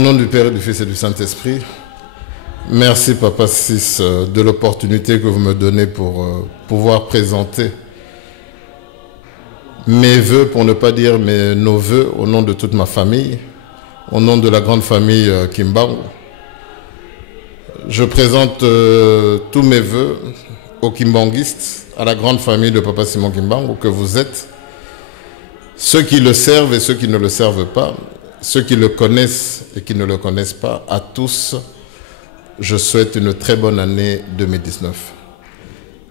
Au nom du Père et du Fils et du Saint-Esprit, merci Papa VI de l'opportunité que vous me donnez pour pouvoir présenter mes vœux, pour ne pas dire nos vœux, au nom de toute ma famille, au nom de la grande famille Kimbangu. Je présente tous mes vœux aux Kimbanguistes, à la grande famille de Papa Simon Kimbangu que vous êtes, ceux qui le servent et ceux qui ne le servent pas, ceux qui le connaissent et qui ne le connaissent pas, à tous, je souhaite une très bonne année 2019.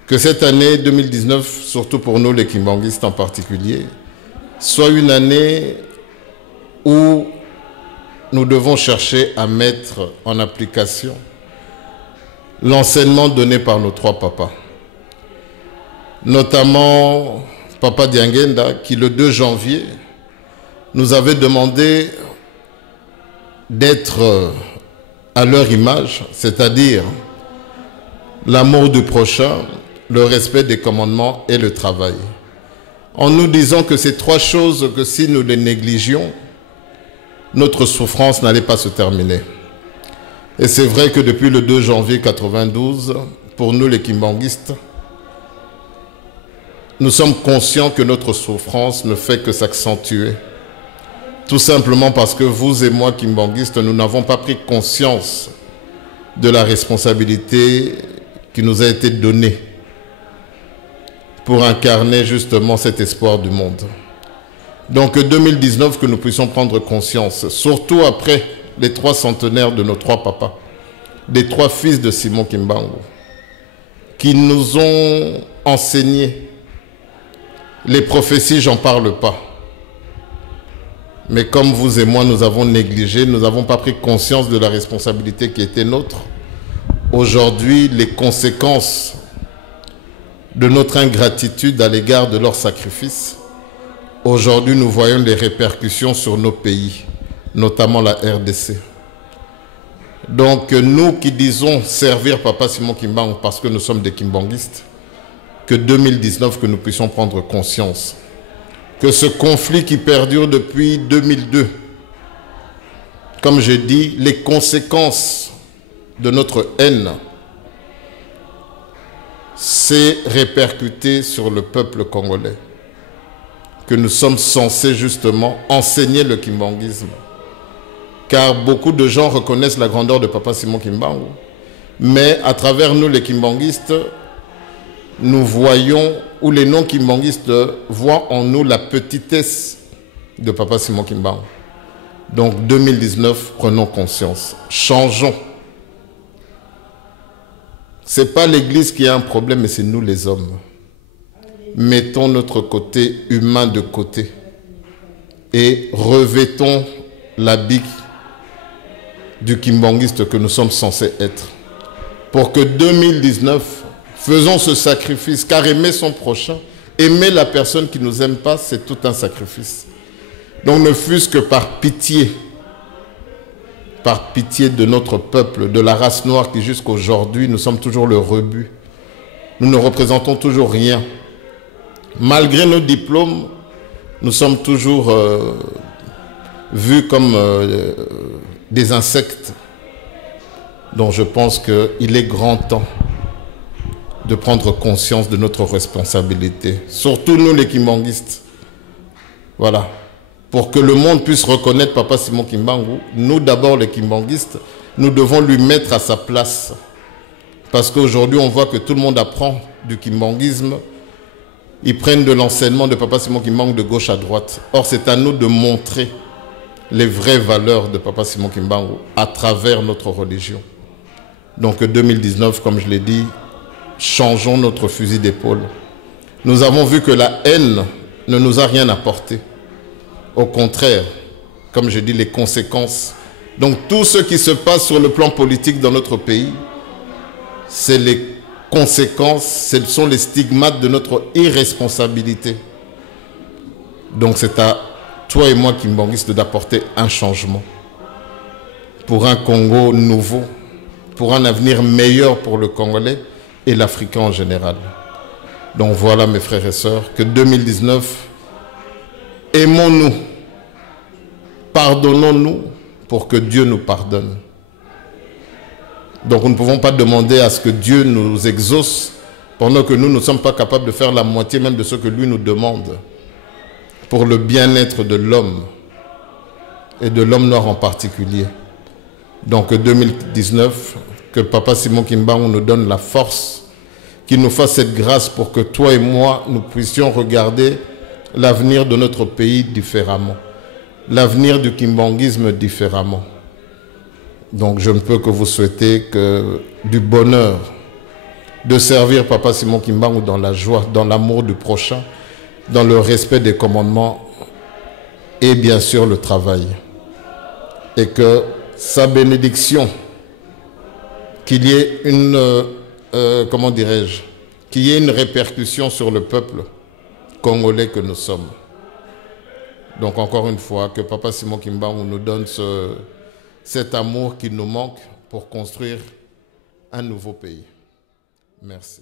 Que cette année 2019, surtout pour nous les Kimbanguistes en particulier, soit une année où nous devons chercher à mettre en application l'enseignement donné par nos trois papas. Notamment Papa Diangenda qui le 2 janvier nous avait demandé d'être à leur image, c'est-à-dire l'amour du prochain, le respect des commandements et le travail. En nous disant que ces 3 choses, que si nous les négligions, notre souffrance n'allait pas se terminer. Et c'est vrai que depuis le 2 janvier 92, pour nous les Kimbanguistes, nous sommes conscients que notre souffrance ne fait que s'accentuer. Tout simplement parce que vous et moi, Kimbanguistes, nous n'avons pas pris conscience de la responsabilité qui nous a été donnée pour incarner justement cet espoir du monde. Donc 2019, que nous puissions prendre conscience, surtout après les 3 centenaires de nos 3 papas, des 3 fils de Simon Kimbangu, qui nous ont enseigné. Les prophéties, j'en parle pas. Mais comme vous et moi, nous avons négligé, nous n'avons pas pris conscience de la responsabilité qui était nôtre. Aujourd'hui, les conséquences de notre ingratitude à l'égard de leur sacrifice, aujourd'hui, nous voyons les répercussions sur nos pays, notamment la RDC. Donc, nous qui disons servir Papa Simon Kimbangu parce que nous sommes des Kimbanguistes, que 2019, que nous puissions prendre conscience que ce conflit qui perdure depuis 2002, comme je dis, les conséquences de notre haine s'est répercuté sur le peuple congolais, que nous sommes censés justement enseigner le kimbanguisme. Car beaucoup de gens reconnaissent la grandeur de Papa Simon Kimbangu, mais à travers nous les kimbanguistes, nous voyons, ou les non-kimbanguistes voient en nous la petitesse de Papa Simon Kimbangu. Donc 2019, prenons conscience, changeons. Ce n'est pas l'Église qui a un problème, mais c'est nous les hommes. Mettons notre côté humain de côté et revêtons l'habit du kimbanguiste que nous sommes censés être. Pour que 2019, faisons ce sacrifice, car aimer son prochain, aimer la personne qui ne nous aime pas, c'est tout un sacrifice. Donc ne fût-ce que par pitié de notre peuple, de la race noire qui jusqu'à aujourd'hui, nous sommes toujours le rebut. Nous ne représentons toujours rien. Malgré nos diplômes, nous sommes toujours vus comme des insectes. Donc je pense qu'il est grand temps de prendre conscience de notre responsabilité. Surtout nous les kimbanguistes. Voilà. Pour que le monde puisse reconnaître Papa Simon Kimbangu, nous d'abord les kimbanguistes, nous devons lui mettre à sa place. Parce qu'aujourd'hui on voit que tout le monde apprend du kimbanguisme. Ils prennent de l'enseignement de Papa Simon Kimbangu de gauche à droite. Or c'est à nous de montrer les vraies valeurs de Papa Simon Kimbangu à travers notre religion. Donc 2019, comme je l'ai dit, changeons notre fusil d'épaule. Nous avons vu que la haine ne nous a rien apporté. Au contraire, comme je dis, les conséquences. Donc tout ce qui se passe sur le plan politique dans notre pays, c'est les conséquences, ce sont les stigmates de notre irresponsabilité. Donc c'est à toi et moi, Kimbanguistes, d'apporter un changement pour un Congo nouveau, pour un avenir meilleur pour le Congolais et l'Africain en général. Donc voilà mes frères et sœurs, que 2019, aimons-nous, pardonnons-nous, pour que Dieu nous pardonne. Donc nous ne pouvons pas demander à ce que Dieu nous exauce pendant que nous ne sommes pas capables de faire la moitié même de ce que lui nous demande pour le bien-être de l'homme et de l'homme noir en particulier. Donc 2019, que Papa Simon Kimbangu nous donne la force, qu'il nous fasse cette grâce pour que toi et moi, nous puissions regarder l'avenir de notre pays différemment, l'avenir du kimbanguisme différemment. Donc je ne peux que vous souhaiter que du bonheur de servir Papa Simon Kimbangu dans la joie, dans l'amour du prochain, dans le respect des commandements et bien sûr le travail. Et que sa bénédiction, qu'il y ait une, comment dirais-je, qu'il y ait une répercussion sur le peuple congolais que nous sommes. Donc encore une fois, que Papa Simon Kimbangu nous donne cet amour qui nous manque pour construire un nouveau pays. Merci.